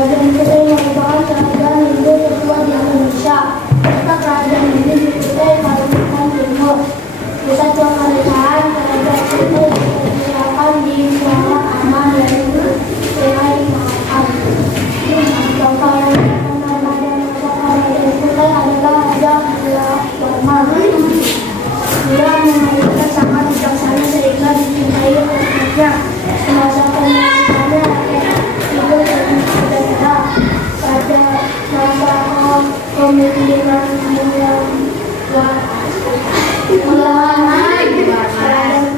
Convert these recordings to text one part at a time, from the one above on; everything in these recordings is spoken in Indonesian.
Kerajaan kita yang merupakan kerajaan Hindu tertua di Indonesia. Serta kerajaan ini diikuti Kalimantan Timur. Pusat pemerintahan kerajaan itu diperkirakan di Kuala Aman dan Sungai Mahakam. Tokoh yang terkenal pada masa kerajaan kita adalah Raja Malawarma. Dia memiliki sangat bijaksana sehingga dicintai rakyatnya. Semasa pemerintahannya rakyat itu sejahtera. Pada masa kepemimpinan kerajaan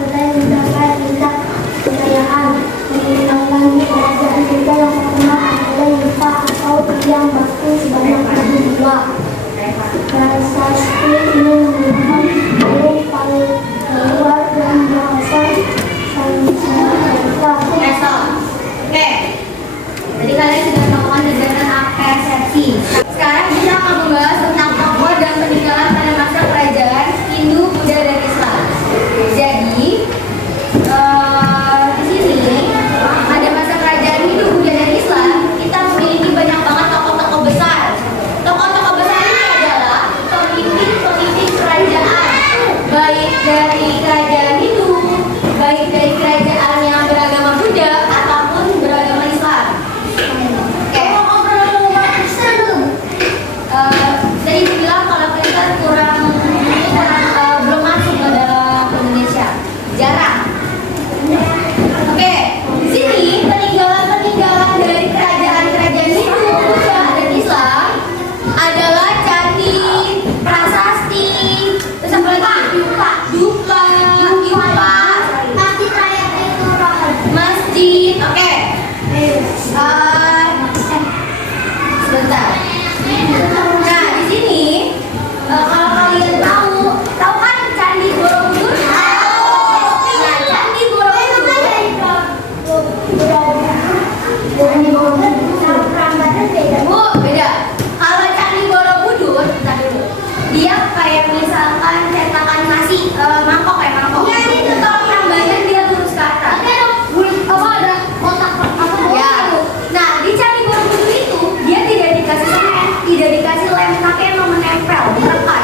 kita mencapai tingkat kekayaan. Meninggalkan kerajaan kita yang pertama adalah Yupa atau tiang batu sebanyak 2. Prasasti ini merupakan burung paling luar dan bahasa Sanskerta. Oke, jadi kalian sudah melakukan kegiatan persepsi. Sekarang kita akan membahas tentang tokoh dan peninggalan pada masa kerajaan Hindu, Buddha, dan Islam. Jadi di sini pada masa kerajaan Hindu, Buddha, dan Islam kita memiliki banyak banget tokoh-tokoh besar. Tokoh-tokoh besar ini adalah pemimpin-pemimpin kerajaan, baik dari kerajaan Hindu, baik dari kerajaan yang beragama Buddha ataupun beragama Islam. Tadi dibilang kalau kita belum masuk ke dalam Indonesia, jarang. Oke, di sini peninggalan dari kerajaan-kerajaan Hindu, Buddha, dan Islam adalah candi, prasasti, terus apa lagi? Dupa, masjid. Oke. Sebentar. Nah, di sini kalau kalian tahu kan Candi Borobudur? Nah, Candi Borobudur. Bu, beda. Kalau Candi Borobudur, bentar dulu. Dia kayak misalkan cetakan nasi, mangkok. Ya, itu kalau Prambanan dia lurus ke atas. Ada kotak ya. Nah, di Candi Borobudur itu dia tidak dikasih semen, tidak dikasih lem, pakai emang menempel, merekat.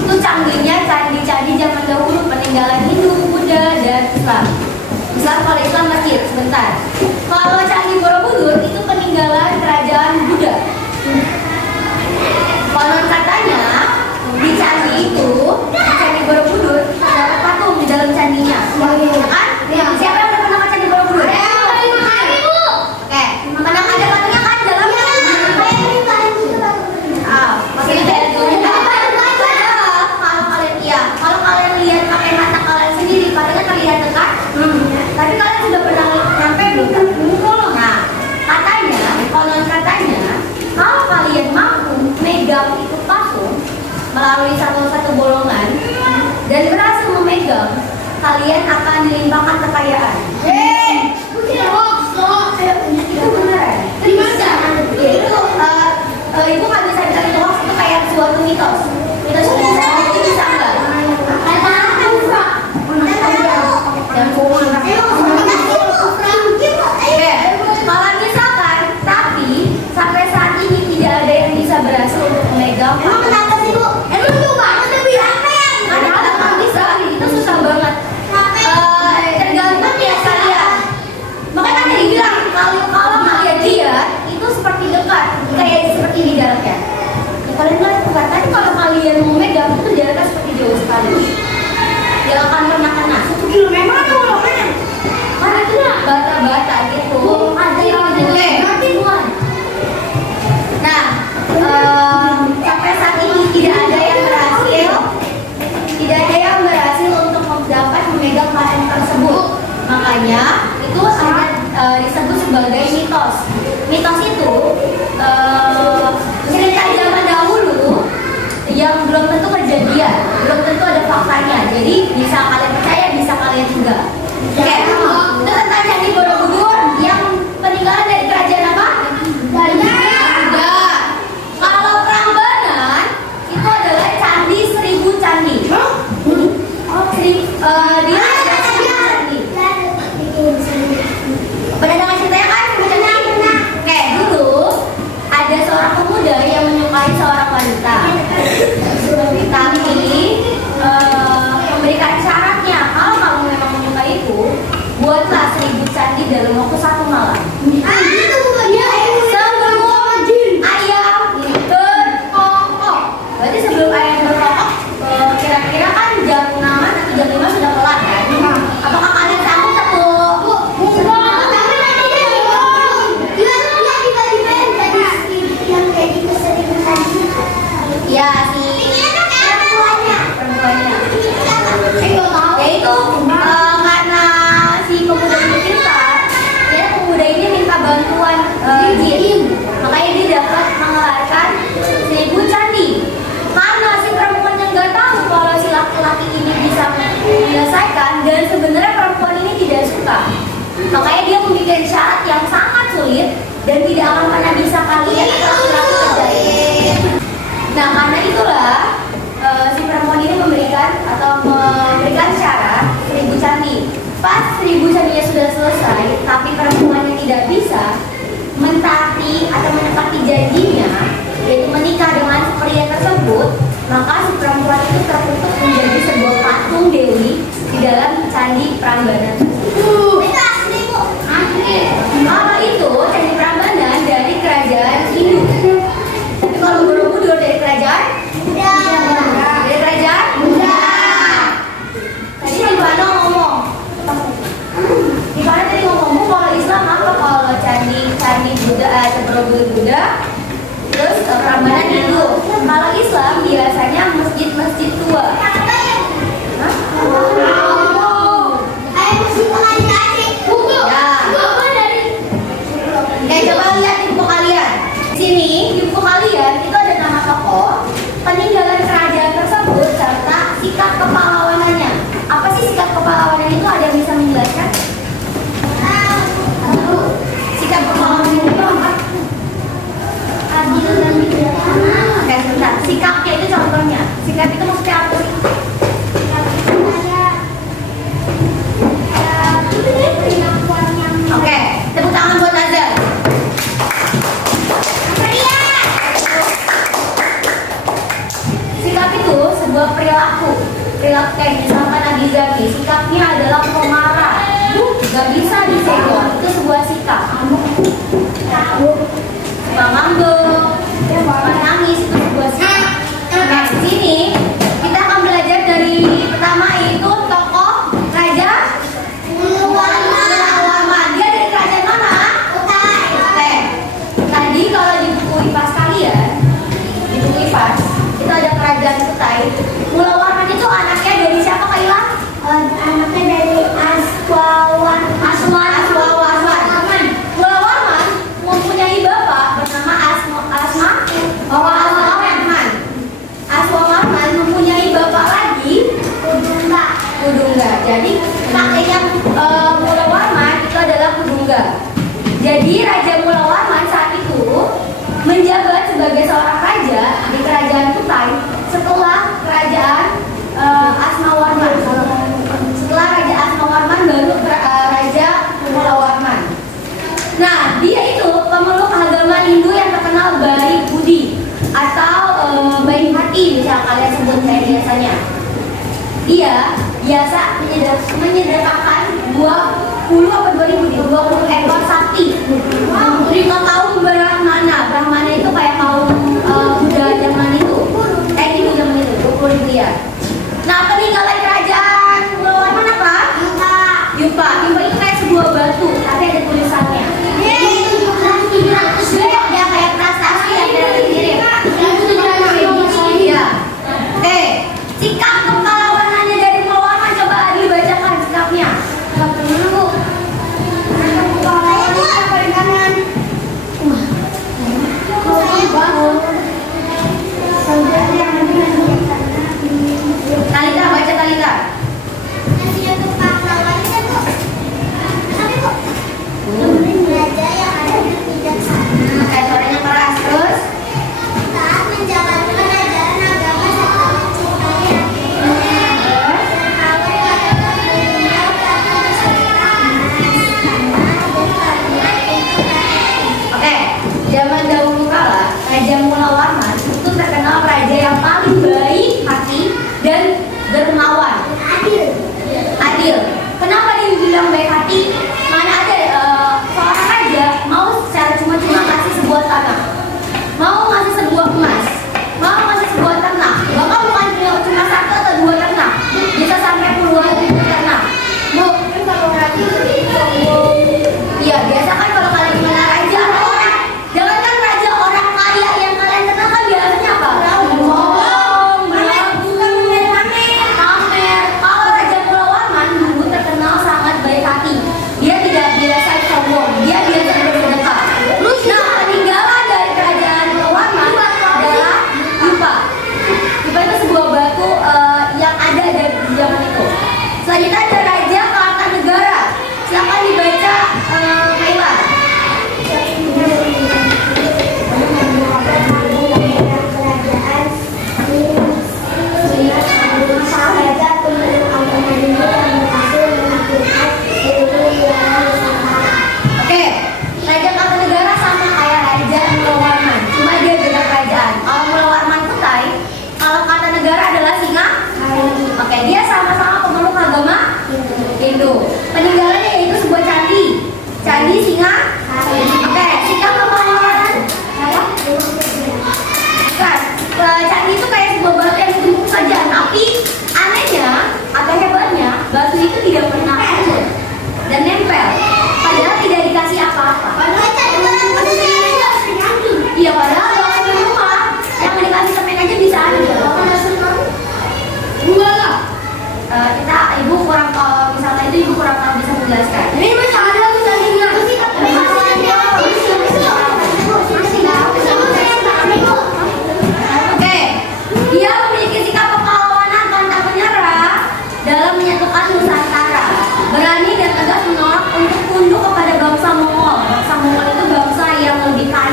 Itu canggihnya candi-candi zaman dahulu, peninggalan Hindu, Buddha, dan Islam. Kalau Islam masjid, sebentar. Kalau Candi Borobudur itu peninggalan kerajaan Buddha. Konon katanya di candi itu, di Candi Borobudur terdapat patung di dalam candinya. Ya kan? Siapa yang udah pernah ke Candi Borobudur? Oke, pernah ada patungnya kan dalamnya? Maksudnya dari dulu. Kalau kalian lihat pakai mata kalian sendiri, patungnya terlihat dekat. Tapi kalian sudah pernah nyampe belum? Nah, konon katanya, kalau kalian mampu megang itu patung melalui satu bolongan dan berhasil memegang, kalian akan dilimpahkan kekayaan. Itu beneran. Ibu nggak bisa bilang itu hoax, itu kayak suatu mitos. Mitos itu bisa nggak? Kalau misalkan, tapi sampai saat ini tidak ada yang bisa berhasil untuk memegang. Emang kenapa sih, Bu? Emang tuh banget tapi apa ya? Karena kalau bisa, itu susah banget. Tergantung ya kalian. Makanya tadi dibilang kalau kalian lihat itu seperti dekat, kayak seperti di jaraknya. Ya, kalian lihat bukan, tapi kalau kalian mau megang itu jaraknya seperti jauh sekali. Gak akan pernah kena. 1 kilo memang ada bolongannya. Karena itu lah bata-bata gitu. Ada yang nah, sampai saat ini tidak ada yang berhasil untuk dapat memegang patung tersebut. Makanya itu sangat disebut sebagai mitos. Mitos itu cerita zaman dahulu yang belum tentu kejadian, belum tentu ada faktanya. Jadi bisa kalian percaya, bisa kalian enggak. Oke, itu tentang Candi Borobudur yang peninggalan dari kerajaan apa? Buddha. Kalau Prambanan itu adalah Candi 1000 Candi. Dia ada 1000 candi. Pernah dengar ceritanya kan? Oke, jin. Makanya dia dapat mengeluarkan 1000 candi. Karena si perempuan yang nggak tahu kalau si laki-laki ini bisa menyelesaikan, dan sebenarnya perempuan ini tidak suka. Makanya dia membuat syarat yang sangat sulit dan tidak akan pernah bisa kalian laki-laki kerjain. Nah, karena itulah si perempuan ini memberikan syarat 1000 candi. Pas 1000 candinya sudah selesai, tapi perempuannya tidak bisa mentaati atau menepati janjinya, yaitu menikah dengan pria tersebut, maka si perempuan itu tertutup menjadi sebuah patung dewi di dalam candi Prambanan. Kalau itu candi Prambanan dari kerajaan Hindu. Tapi kalau Borobudur dari kerajaan? Dari kerajaan? Tadi Rifano ngomong. Rifano tadi ngomong kalau Islam apa? Kalau candi Buddha, Borobudur Buddha, terus Prambanan Hindu. Kalau Islam biasanya masjid-masjid tua. Coba lihat di buku kalian. Di sini di buku kalian itu ada nama tokoh, peninggalan kerajaan tersebut, serta sikap kepahlawanannya. Apa sih sikap kepahlawanan itu? Ada yang bisa menjelaskan? Sikap kepahlawanan itu apa? Adil dan bijaksana. Oke, sebentar. Sikapnya itu contohnya. Sikap itu maksudnya apa sih? Oke, tepuk tangan buat Azhar. Sikap itu sebuah perilaku kayak misalkan Nabi Zaki, sikapnya adalah pemarah, gak bisa disegel, itu sebuah sikap. Suka ngambek, suka nangis, itu sebuah sikap. Nah, di sini kita akan belajar dari pertama itu tokoh Raja Mulawarman. Dia dari kerajaan mana? Kutai. Tadi kalau di buku IPAS kalian, di buku IPAS itu ada kerajaan Kutai. Mulawarman itu anaknya dari siapa, Kak Ila? Anaknya dari Aswawan. Mulawarman mempunyai bapak bernama Aswawarman mempunyai bapak lagi Kudungga. Jadi kakeknya Mulawarman itu adalah Kudungga. Jadi Raja Mulawarman saat itu menjabat sebagai seorang raja di kerajaan Kutai setelah kerajaan Asmawarman. Setelah Raja Asmawarman baru Raja Mulawarman. Nah, dia itu pemeluk agama Hindu yang terkenal baik budi atau baik hati, bisa kalian sebut kayak biasanya. Dia biasa menyedekahkan 20 ekor sapi untuk kaum Brahmana itu kayak kaum Buddha zaman itu, Hindu zaman itu, 20.000 ya. Nah, peninggalan kerajaan Mulawarman apa? Yupa itu kayak sebuah batu, tapi ada tulisannya. Ya kayak prestasi yang mirip. Ya. Oke, sikap kepahlawanannya dari Mulawarman, coba Adi bacakan sikapnya. Dulu. Talita, baca Talita. Suaranya keras, terus Menjalankan ajaran agama serta mencintai oke, zaman dahulu kala Raja Mulawarman itu terkenal raja yang paling baik hati dan dermawan. Adil. Kenapa dia bilang baik hati? Mana ada seorang raja mau secara cuma-cuma kasih sebuah tanah, mau ngasih sebuah emas, mau ngasih sebuah ternak, bahkan bukan cuma 1 atau 2 ternak, bisa sampai puluhan ribu ternak. Bu, iya biasa kan kalau kalian gimana raja, jangan kan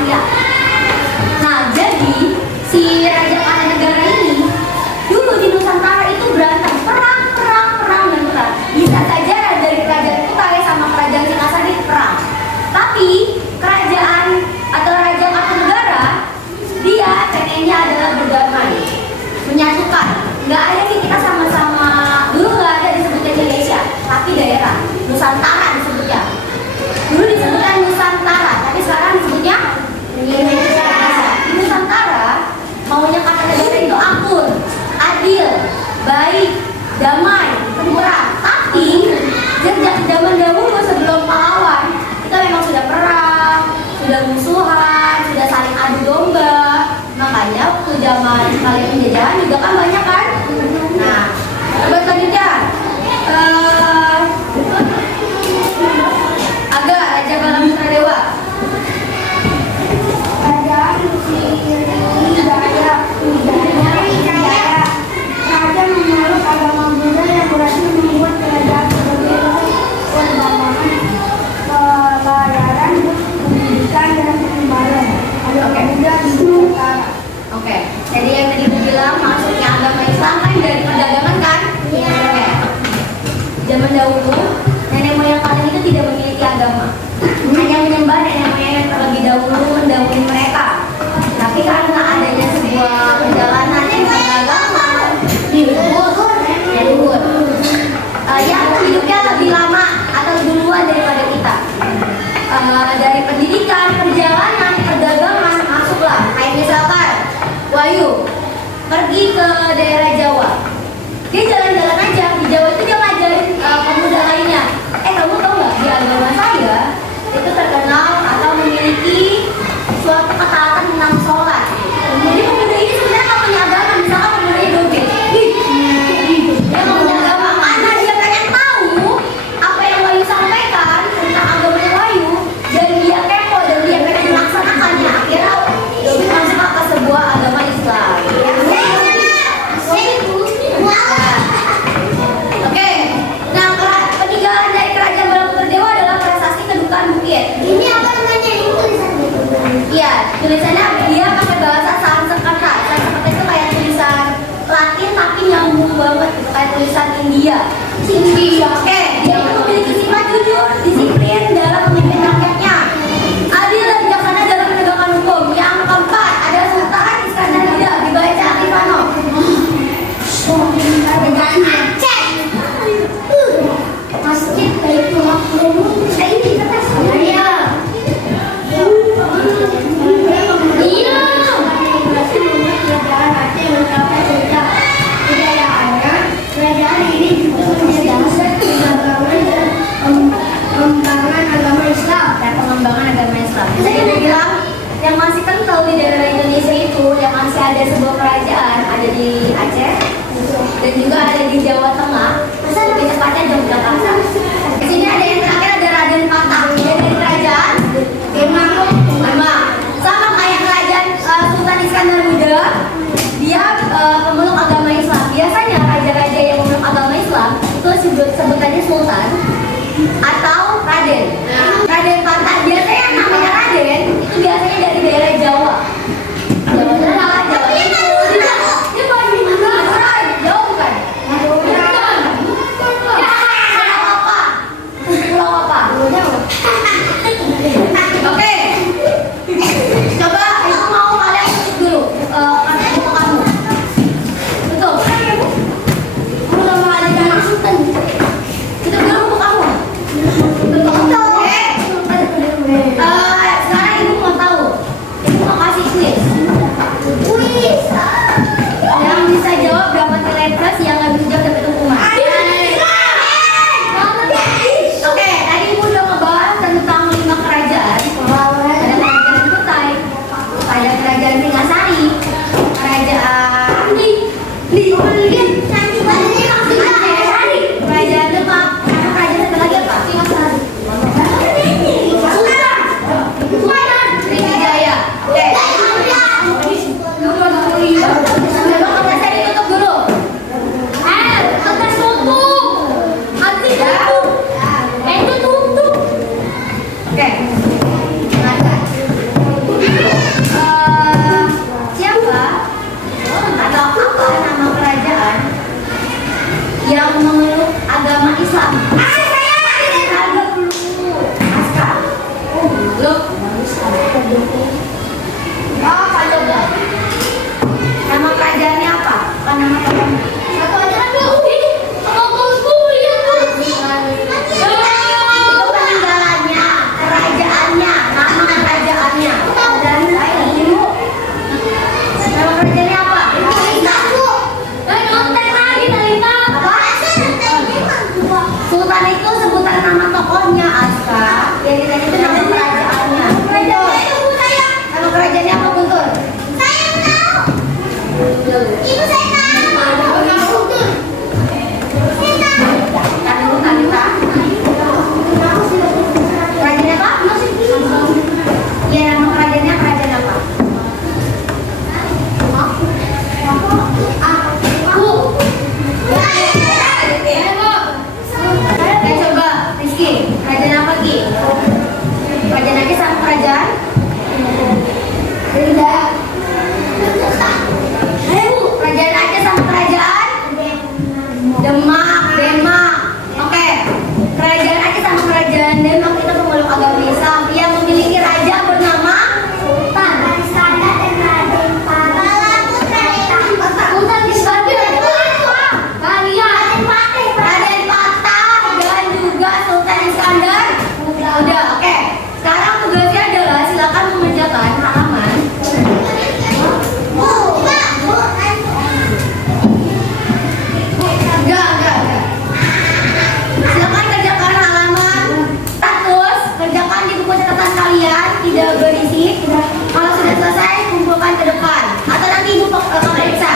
Karya. Nah, jadi si Raja Kartanegara ini dulu di Nusantara itu berantem, perang, dan perang. Bisa saja dari kerajaan Kutai sama kerajaan Singasari perang. Tapi kerajaan atau Raja Kartanegara dia pengennya adalah berdamai, menyatukan. Nggak ada nih kita sama-sama, dulu nggak ada disebutnya Indonesia, tapi daerah Nusantara disebutnya. Dulu disebutkan Nusantara, tapi sekarang disebutnya Indonesia. Di Nusantara maunya Kartanegara itu akur, adil, baik, damai, tengkurang. Tapi sejak zaman dahulu sebelum pahlawan kita memang sudah perang, sudah musuhan, sudah saling adu domba. Makanya waktu zaman kalian penjajahan juga kan banyak kan. Nah, selanjutnya Aga Raja Balam Putradewa. Kerajaan Wijaya. Raja memeluk agama Buddha yang berhasil membuat kerajaan sebagai perbatasan pelayaran, pendidikan dan penyebaran agama Buddha di Nusantara. Oke, jadi yang tadi aku bilang maksudnya agama Islam kan dari perdagangan kan? Iya. Oke. Zaman dahulu nenek moyang kalian itu tidak memiliki agama, hanya menyembah nenek moyang yang terlebih dahulu mendahului mereka. Tapi karena adanya sebuah perjalanan yang beragama di luhur, yang hidupnya lebih lama atau duluan daripada kita. Dari pendidikan, perjalanan, perdagangan masuklah. Kayak misalkan Wahyu pergi ke daerah Jawa, dia jalan-jalan aja di Jawa itu dia ngajarin pemuda lainnya. Kamu tahu nggak di agama saya itu terkenal atau memiliki suatu ketaatan tentang sholat. Jadi pemuda ini sebenarnya nggak punya agama, misalkan pemuda ini dogen, dia nggak punya agama, mana dia pengen tahu apa yang Wahyu sampaikan tentang agama Wahyu, dan dia kepo dan dia pengen melaksanakannya. Akhirnya dia masuk ke sebuah agama Islam. Oke, nah peninggalan dari kerajaan Balam Putradewa adalah prestasi kedukaan bukit. Ini apa namanya? Ini tulisannya. Iya, tulisannya dia pakai bahasa Sanskerta. Sanskerta itu kayak tulisan Latin tapi nyambung banget, gitu kayak tulisan India. Oke, dia itu memiliki sifat jujur, disiplin dalam memimpin rakyatnya, adil dan bijaksana dalam penegakan hukum. Yang keempat ada Sultan Iskandar Muda, dibaca Ivanov. Kerajaan Aceh. Masjid Baitul Maqdis. Ini kertas. Iya. Iya. Kerajaan Aceh mencapai puncak kejayaannya. Kerajaan ini juga menjadi pusat perdagangan dan pengembangan agama Islam. Saya bilang yang masih kental di daerah Indonesia itu yang masih ada sebuah kerajaan ada di Aceh dan juga ada di Jawa Tengah. Lebih tepatnya Yogyakarta. Di sini ada yang terakhir ada Raden Patah. Dia dari kerajaan Demak. Sama kayak kerajaan Sultan Iskandar Muda. Dia pemeluk agama Islam. Biasanya raja-raja yang pemeluk agama Islam itu sebutannya Sultan atau Raden. Raden Patah biasanya namanya Raden itu biasanya dari daerah Jawa. Jawa Tengah, Jawa Timur. Dia mau di mana? Jauh kan? Apa? Apa coba? Nama kerajaannya apa? Bukan nama tokohnya. Satu aja kan Bu. Tokohku ya Bu. Itu peninggalannya, kerajaannya, nama kerajaannya. Dan saya Ibu. Nama kerajaannya apa? Talita Bu. Nonton lagi Talita. Apa? Sultan itu sebutan nama tokohnya Aska. Jadi tadi itu nama kerajaannya. Nama kerajaannya apa Guntur? Saya tahu. Ibu saya tahu. Talita. Kerajaannya apa? Iya, nama kerajaannya kerajaan apa? Bu. Coba Rizky, kerajaan apa Ki? Kerajaan Aceh sama kerajaan? Tidak. Ayo Bu, kerajaan Aceh sama kerajaan? Demak, Demak. Oke. Kerajaan Aceh sama kerajaan Demak itu pemeluk agama Islam yang memiliki raja bernama Sultan. Iskandar dan Raden Patah. Sultan Iskandar. Kalian Raden Patah dan juga Sultan Iskandar. Udah, oke. Sekarang tugasnya adalah silakan mengerjakan halaman. Enggak. Silakan kerjakan halaman. Status, kerjakan di buku catatan kalian, tidak berisi. Kalau sudah selesai, kumpulkan ke depan. Atau nanti ibu periksa.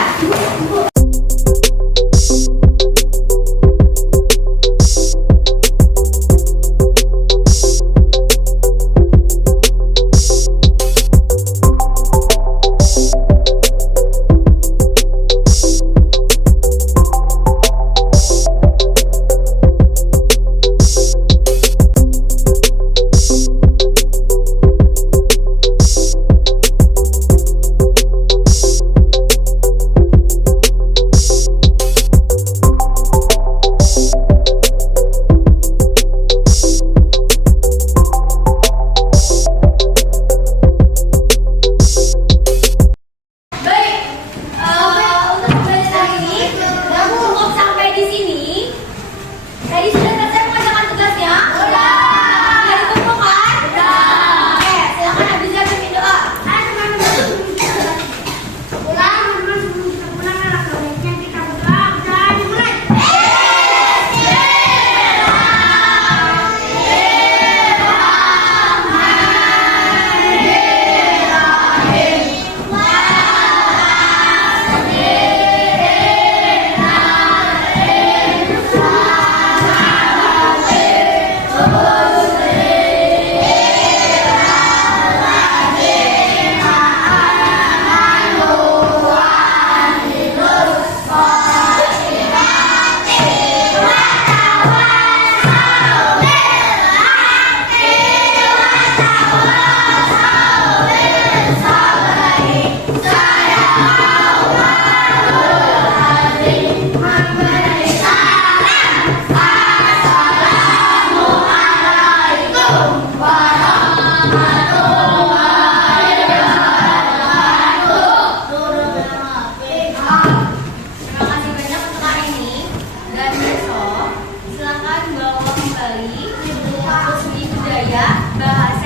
Bahasa